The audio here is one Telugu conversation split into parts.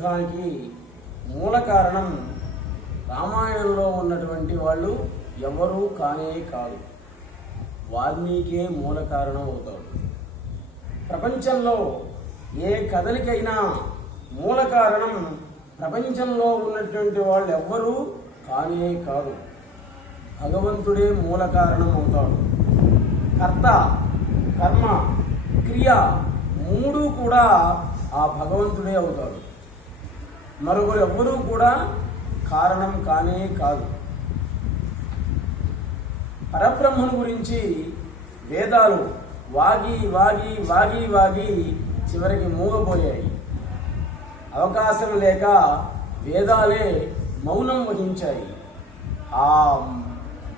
యుద్ధానికి మూల కారణం రామాయణంలో ఉన్నటువంటి వాళ్ళు ఎవరూ కానే కాదు, వాల్మీకే మూల కారణం అవుతాడు. ప్రపంచంలో ఏ కదలికైనా మూల కారణం ప్రపంచంలో ఉన్నటువంటి వాళ్ళు ఎవ్వరూ కానే కాదు, భగవంతుడే మూల కారణం అవుతాడు. కర్త, కర్మ, క్రియ మూడు కూడా ఆ భగవంతుడే అవుతాడు. మరొకరు ఎవ్వరూ కూడా కారణం కానే కాదు. పరబ్రహ్మను గురించి వేదాలు వాగి వాగి వాగి వాగి చివరికి మూగపోయాయి. అవకాశం లేక వేదాలే మౌనం వహించాయి. ఆ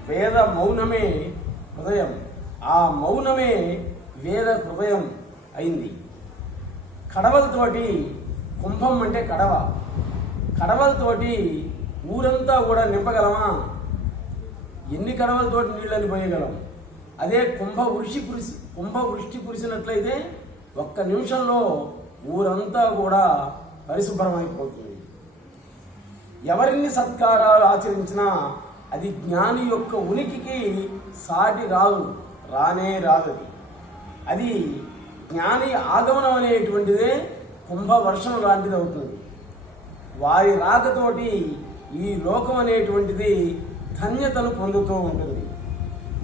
వేద మౌనమే హృదయం, ఆ మౌనమే వేద హృదయం అయింది. కడవలతోటి, కుంభం అంటే కడవ, కడవలతోటి ఊరంతా కూడా నింపగలమా? ఎన్ని కడవలతోటి నీళ్ళని పోయగలం? అదే కుంభవృష్టి కురిసినట్లయితే ఒక్క నిమిషంలో ఊరంతా కూడా పరిశుభ్రమైపోతుంది. ఎవరిన్ని సత్కారాలు ఆచరించినా అది జ్ఞాని యొక్క ఉనికికి సాటి రాదు, రానే రాదు. అది జ్ఞాని ఆగమనం అనేటువంటిదే కుంభవర్షం లాంటిది అవుతుంది. వారి రాకతోటి ఈ లోకం అనేటువంటిది ధన్యతను పొందుతూ ఉంటుంది.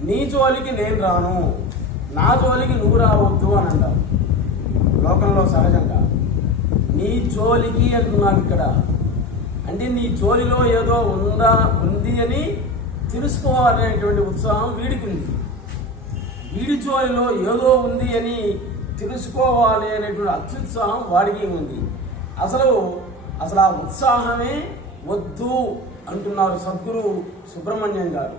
నీ జోలికి నేను రాను, నా జోలికి నువ్వు రావద్దు అని అంటారు లోకంలో సహజంగా. నీ జోలికి అంటున్నాను ఇక్కడ, అంటే నీ జోలిలో ఏదో ఉంది అని తెలుసుకోవాలనేటువంటి ఉత్సాహం వీడికి ఉంది. వీడి జోలిలో ఏదో ఉంది అని తెలుసుకోవాలి అనేటువంటి అత్యుత్సాహం వాడికి ఉంది. అసలు ఆ ఉత్సాహమే వద్దు అంటున్నారు సద్గురు సుబ్రహ్మణ్యం గారు.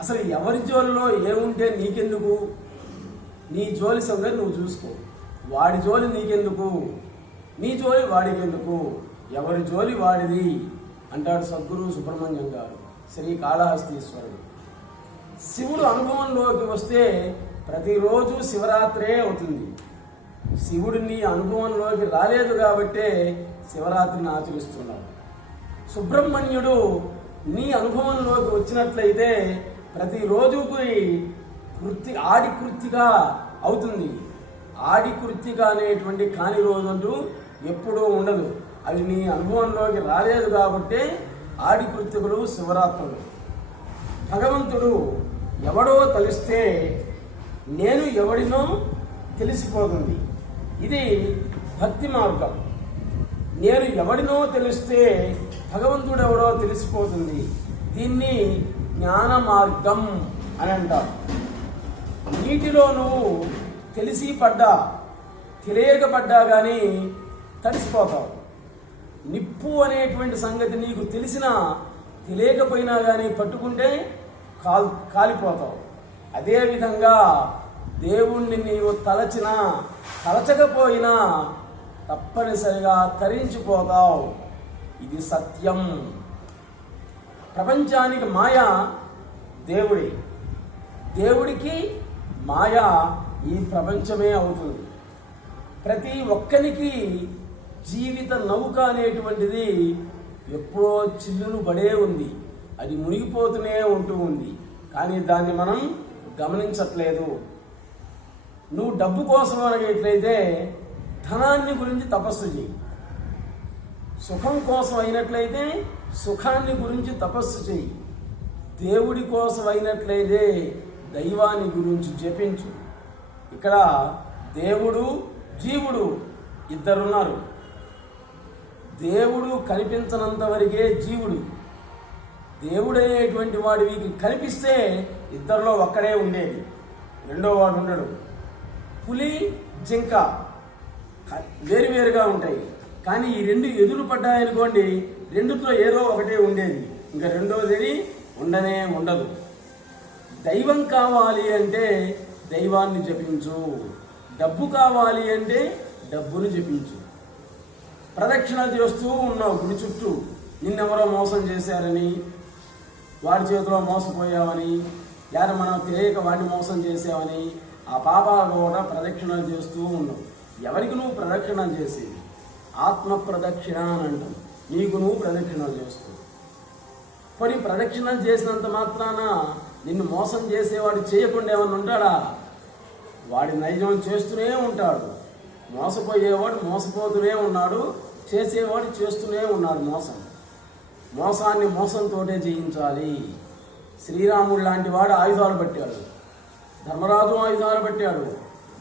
అసలు ఎవరి జోలిలో ఏముంటే నీకెందుకు? నీ జోలి సంగతి నువ్వు చూసుకో, వాడి జోలి నీకెందుకు, నీ జోలి వాడికెందుకు, ఎవరి జోలి వాడిది అంటాడు సద్గురు సుబ్రహ్మణ్యం గారు, శ్రీకాళహస్తీశ్వరుడు. శివుడు అనుభవంలోకి వస్తే ప్రతిరోజు శివరాత్రే అవుతుంది. శివుడు నీ అనుభవంలోకి రాలేదు కాబట్టే శివరాత్రిని ఆచరిస్తున్నాడు. సుబ్రహ్మణ్యుడు నీ అనుభవంలోకి వచ్చినట్లయితే ప్రతిరోజుకి ఆడి కృత్తిక అవుతుంది. ఆడి కృత్తిక అనేటువంటి కాని రోజంటూ ఎప్పుడూ ఉండదు. అవి నీ అనుభవంలోకి రాలేదు కాబట్టే ఆడి కృత్తికలు శివరాత్రులు. భగవంతుడు ఎవడో తలిస్తే నేను ఎవడినో తెలిసిపోతుంది. ఇది భక్తి మార్గం. నేను ఎవడినో తెలిస్తే భగవంతుడు ఎవడో తెలిసిపోతుంది. దీన్ని జ్ఞాన మార్గం అని అంటారు. నీటిలో నువ్వు తెలిసి పడ్డా తెలియకపడ్డా కానీ తడిసిపోతావు. నిప్పు అనేటువంటి సంగతి నీకు తెలిసినా తెలియకపోయినా కానీ పట్టుకుంటే కాలిపోతావు. అదేవిధంగా దేవుణ్ణి నీవు తలచినా తలచకపోయినా తప్పనిసరిగా తరించిపోతావు. ఇది సత్యం. ప్రపంచానికి మాయ దేవుడే, దేవుడికి మాయ ఈ ప్రపంచమే అవుతుంది. ప్రతి ఒక్కరికి జీవిత నౌక అనేటువంటిది ఎప్పుడో చిల్లులు పడే ఉంది, అది మునిగిపోతూనే ఉంటూ ఉంది. కానీ దాన్ని మనం గమనించట్లేదు. నువ్వు డబ్బు కోసం అడిగేట్లయితే ధనాన్ని గురించి తపస్సు చేయి. సుఖం కోసం అయినట్లయితే సుఖాన్ని గురించి తపస్సు చేయి. దేవుడి కోసం అయినట్లయితే దైవాన్ని గురించి జపించు. ఇక్కడ దేవుడు, జీవుడు ఇద్దరున్నారు. దేవుడు కనిపించనంత వరకే జీవుడు. దేవుడనేటువంటి వాడికి కనిపిస్తే ఇద్దరిలో ఒక్కడే ఉండేది, రెండో వాడు ఉండడు. పులి, జింక వేరువేరుగా ఉంటాయి, కానీ ఈ రెండు ఎదురు పడ్డాయనుకోండి, రెండుతో ఏదో ఒకటే ఉండేది, ఇంకా రెండోది ఉండనే ఉండదు. దైవం కావాలి అంటే దైవాన్ని జపించు, డబ్బు కావాలి అంటే డబ్బును జపించు. ప్రదక్షిణలు చేస్తూ ఉన్నావు గుడి చుట్టూ, నిన్నెవరో మోసం చేశారని, వాడి చేతిలో మోసపోయావని, లేదా మనం తెలియక వాడిని మోసం చేసావని ఆ పాపాలు కూడా ప్రదక్షిణలు చేస్తూ ఉన్నావు. ఎవరికి నువ్వు ప్రదక్షిణలు చేసేది? ఆత్మ ప్రదక్షిణ అని అంటాం. నీకు నువ్వు ప్రదక్షిణలు చేస్తూ, కొన్ని ప్రదక్షిణలు చేసినంత మాత్రాన నిన్ను మోసం చేసేవాడు చేయకుండా ఏమన్నా ఉంటాడా? వాడి నైజం చేస్తూనే ఉంటాడు. మోసపోయేవాడు మోసపోతూనే ఉన్నాడు, చేసేవాడు చేస్తూనే ఉన్నాడు. మోసాన్ని మోసంతోటే జయించాలి. శ్రీరాముడు లాంటి వాడు ఆయుధాలు పట్టాడు, ధర్మరాజు ఆయుధాలు పట్టాడు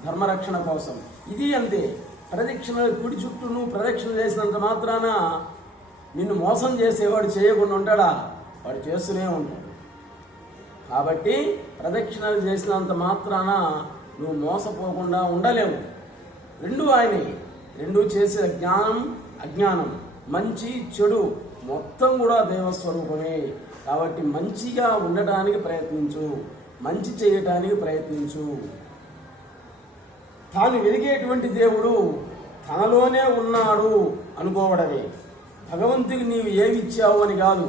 ధర్మరక్షణ కోసం. ఇది అంతే. ప్రదక్షిణ కుడి చుట్టూ నువ్వు ప్రదక్షిణ చేసినంత మాత్రాన నిన్ను మోసం చేసేవాడు చేయకుండా ఉంటాడా? వాడు చేస్తూనే ఉంటాడు. కాబట్టి ప్రదక్షిణలు చేసినంత మాత్రాన నువ్వు మోసపోకుండా ఉండలేవు. రెండు ఆయనే. రెండు చేసే జ్ఞానం అజ్ఞానం, మంచి చెడు మొత్తం కూడా దైవస్వరూపమే. కాబట్టి మంచిగా ఉండటానికి ప్రయత్నించు, మంచి చేయటానికి ప్రయత్నించు. తాను వెలిగేటువంటి దేవుడు తనలోనే ఉన్నాడు అనుకోవడమే. భగవంతుడికి నీవు ఏమిచ్చావు అని కాదు,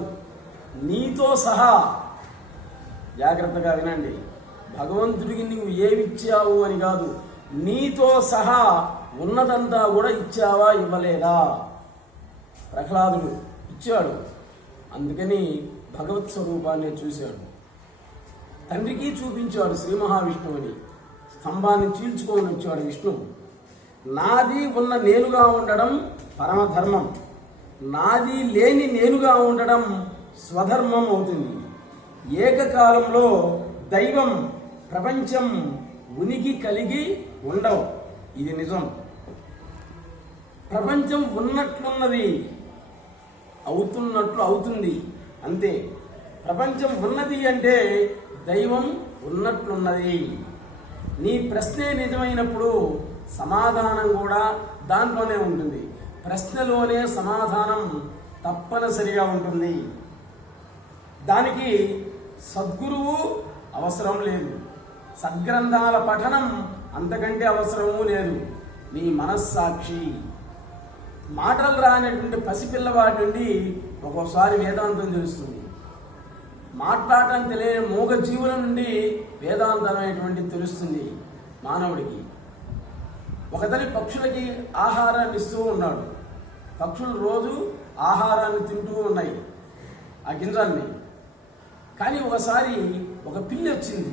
నీతో సహా. జాగ్రత్తగా వినండి. భగవంతుడికి నీవు ఏమిచ్చావు అని కాదు, నీతో సహా ఉన్నదంతా కూడా ఇచ్చావా ఇవ్వలేదా? ప్రహ్లాదుడు ఇచ్చాడు, అందుకని భగవత్ స్వరూపాన్ని చూశాడు. తండ్రికి చూపించాడు శ్రీ మహావిష్ణువుని. స్తంభాన్ని చీల్చుకొని వచ్చాడు విష్ణువు. నాది ఉన్న నేనుగా ఉండడం పరమధర్మం, నాది లేని నేనుగా ఉండడం స్వధర్మం అవుతుంది. ఏకకాలంలో దైవం ప్రపంచం ఉనికి కలిగి ఉండవు. ఇది నిజం. ప్రపంచం ఉన్నట్లున్నది, అవుతున్నట్లు అవుతుంది, అంతే. ప్రపంచం ఉన్నది అంటే దైవం ఉన్నట్లున్నది. నీ ప్రశ్నే నిజమైనప్పుడు సమాధానం కూడా దాంట్లోనే ఉంటుంది. ప్రశ్నలోనే సమాధానం తప్పనిసరిగా ఉంటుంది. దానికి సద్గురువు అవసరం లేదు, సద్గ్రంథాల పఠనం అంతకంటే అవసరమూ లేదు. నీ మనస్సాక్షి. మాటలు రానటువంటి పసిపిల్లవాడి నుండి ఒక్కోసారి వేదాంతం తెలుస్తుంది. మాట్లాడటం తెలియని మూగ జీవుల నుండి వేదాంతం అనేటువంటిది తెలుస్తుంది మానవుడికి. ఒకతని పక్షులకి ఆహారాన్ని ఇస్తూ ఉన్నాడు. పక్షులు రోజు ఆహారాన్ని తింటూ ఉన్నాయి, ఆ గింజల్ని. కానీ ఒకసారి ఒక పిల్లి వచ్చింది.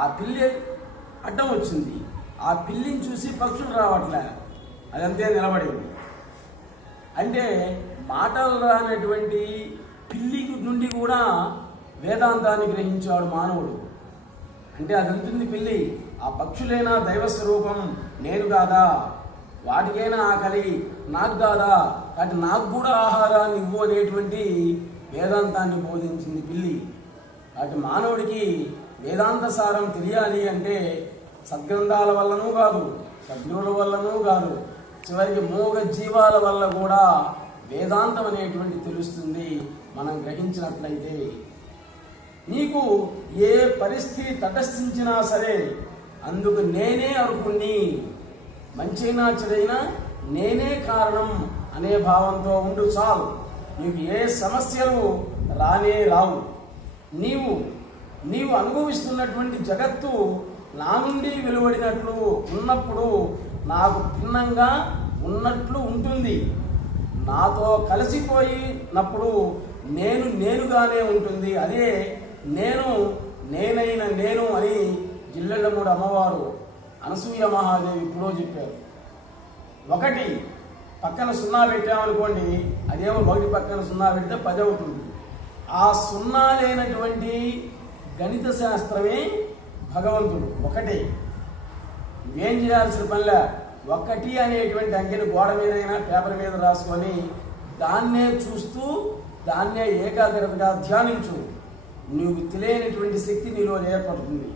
ఆ పిల్లి అడ్డం వచ్చింది. ఆ పిల్లిని చూసి పక్షులు రావట్లే, అదంతే నిలబడింది. అంటే మాటలు రానటువంటి పిల్లి నుండి కూడా వేదాంతాన్ని గ్రహించాడు మానవుడు. అంటే అది అంటుంది పిల్లి, ఆ పక్షులైనా దైవస్వరూపం నేను కాదా? వాటికైనా ఆకలి నాకు కాదా? కాబట్టి నాకు కూడా ఆహారాన్ని ఇవ్వు అనేటువంటి వేదాంతాన్ని బోధించింది పిల్లి. కాబట్టి మానవుడికి వేదాంత సారం తెలియాలి అంటే సద్గ్రంథాల వల్లనూ కాదు, సద్గురుల వల్లనూ కాదు, చివరికి మూగ జీవాల వల్ల కూడా వేదాంతం అనేటువంటి తెలుస్తుంది మనం గ్రహించినట్లయితే. నీకు ఏ పరిస్థితి తటస్థించినా సరే అందుకు నేనే అర్హుణ్ణి, మంచైనా చెడైనా నేనే కారణం అనే భావంతో ఉండు చాలు. నీకు ఏ సమస్యలు రానే రావు. నీవు అనుభవిస్తున్నటువంటి జగత్తు నా నుండి వెలువడినట్లు ఉన్నప్పుడు నాకు భిన్నంగా ఉన్నట్లు ఉంటుంది. నాతో కలిసిపోయినప్పుడు నేనుగానే ఉంటుంది. అదే నేనైన నేను అని జిల్లెళ్ళమూడి అమ్మవారు అనసూయ మహాదేవి ఇప్పుడు చెప్పారు. ఒకటి పక్కన సున్నా పెట్టామనుకోండి, అదేమో ఒకటి పక్కన సున్నా పెడితే 10 అవుతుంది. ఆ సున్నా లేనటువంటి గణిత శాస్త్రమే భగవంతుడు. ఒకటే. ఏం చేయాల్సిన పనిలే, ఒకటి అనేటువంటి అంకెని గోడ మీదైనా పేపర్ మీద రాసుకొని దాన్నే చూస్తూ దాన్నే ఏకాగ్రతగా ధ్యానించు. నీకు తెలియనటువంటి శక్తి నీలో ఏర్పడుతుంది.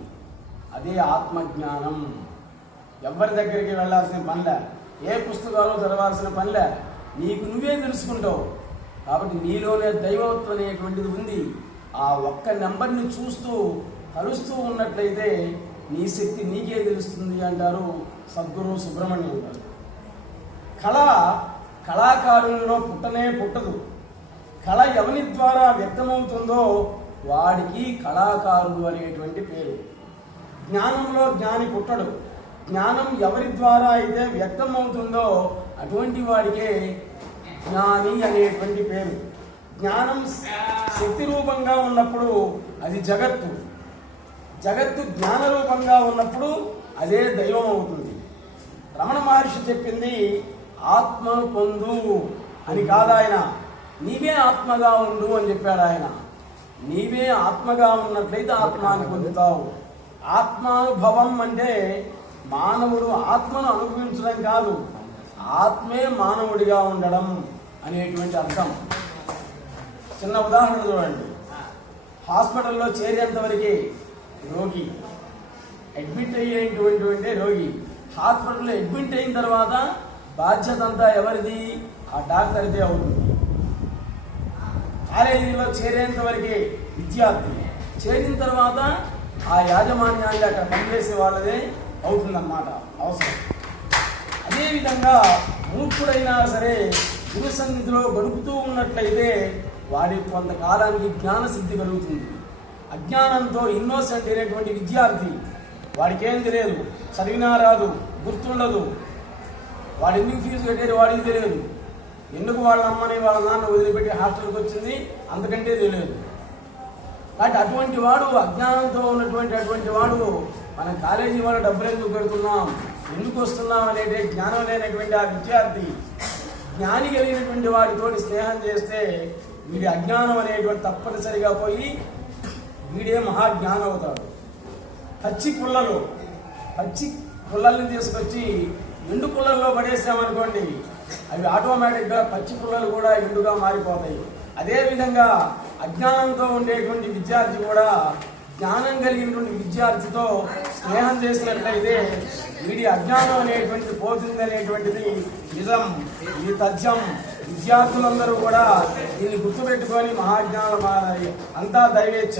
అదే ఆత్మజ్ఞానం. ఎవరి దగ్గరికి వెళ్ళాల్సిన పనిలే, ఏ పుస్తకాలు చదవాల్సిన పనిలే, నీకు నువ్వే తెలుసుకుంటావు. కాబట్టి నీలోనే దైవత్వం అనేటువంటిది ఉంది. ఆ ఒక్క నెంబర్ని చూస్తూ కలుస్తూ ఉన్నట్లయితే నీ శక్తి నీకే తెలుస్తుంది అంటారు సద్గురు సుబ్రహ్మణ్యం గారు. కళాకారులలో పుట్టదు. కళ ఎవరి ద్వారా వ్యక్తమవుతుందో వాడికి కళాకారుడు అనేటువంటి పేరు. జ్ఞానంలో జ్ఞాని పుట్టడు, జ్ఞానం ఎవరి ద్వారా అయితే వ్యక్తం అవుతుందో అటువంటి వాడికే జ్ఞాని అనేటువంటి పేరు. జ్ఞానం శక్తి రూపంగా ఉన్నప్పుడు అది జగత్తు, జగత్తు జ్ఞాన రూపంగా ఉన్నప్పుడు అదే దైవం అవుతుంది. రమణ మహర్షి చెప్పింది ఆత్మను పొందు అని కాదు, ఆయన నీవే ఆత్మగా ఉండు అని చెప్పాడు. ఆయన నీవే ఆత్మగా ఉన్నట్లయితే ఆత్మాను పొందుతావు. ఆత్మానుభవం అంటే మానవుడు ఆత్మను అనుభవించడం కాదు, ఆత్మే మానవుడిగా ఉండడం అనేటువంటి అర్థం. చిన్న ఉదాహరణ చూడండి. హాస్పిటల్లో చేరేంతవరకే రోగి, అడ్మిట్ అయ్యేటువంటి రోగి హాస్పిటల్లో అడ్మిట్ అయిన తర్వాత బాధ్యత అంతా ఎవరిది? ఆ డాక్టర్దే అవుతుంది. కాలేజీలో చేరేంత వరకే విద్యార్థి, చేరిన తర్వాత ఆ యాజమాన్యాన్ని అక్కడ పనిచేసే వాళ్ళదే అవుతుందన్నమాట అవసరం. అదేవిధంగా మూర్ఖుడైనా సరే గురు సన్నిధిలో గడుపుతూ ఉన్నట్లయితే వాడి కొంతకాలానికి జ్ఞాన సిద్ధి కలుగుతుంది. అజ్ఞానంతో ఇన్నోసెంట్ అయినటువంటి విద్యార్థి, వాడికి ఏం తెలియదు, చదివినా రాదు, గుర్తుండదు, వాడు ఎందుకు ఫీజు కట్టేది వాడికి తెలియదు, ఎందుకు వాళ్ళ అమ్మని వాళ్ళ నాన్న వదిలిపెట్టి హాస్టల్కి వచ్చింది అంతకంటే తెలియదు. కాబట్టి అటువంటి వాడు, అజ్ఞానంతో అటువంటి వాడు మన కాలేజీ వాళ్ళు డబ్బులు ఎందుకు పెడుతున్నాం, ఎందుకు వస్తున్నాం అనేది జ్ఞానం లేనటువంటి ఆ విద్యార్థి జ్ఞాని కలిగినటువంటి వాడితోటి స్నేహం చేస్తే వీడి అజ్ఞానం అనేటువంటి తప్పనిసరిగా పోయి వీడే మహాజ్ఞానం అవుతాడు. పచ్చి పుల్లల్ని తీసుకొచ్చి ఎండు పుల్లల్లో పడేసామనుకోండి, అవి ఆటోమేటిక్గా పచ్చి పుల్లలు కూడా ఎండుగా మారిపోతాయి. అదేవిధంగా అజ్ఞానంతో ఉండేటువంటి విద్యార్థి కూడా జ్ఞానం కలిగినటువంటి విద్యార్థితో స్నేహం చేసినట్లయితే వీడి అజ్ఞానం అనేటువంటిది పోతుంది అనేటువంటిది నిజం. ఇది తథ్యం. విద్యార్థులందరూ కూడా దీన్ని గుర్తుపెట్టుకొని మహాజ్ఞానం అంతా దైవేచ్ఛ.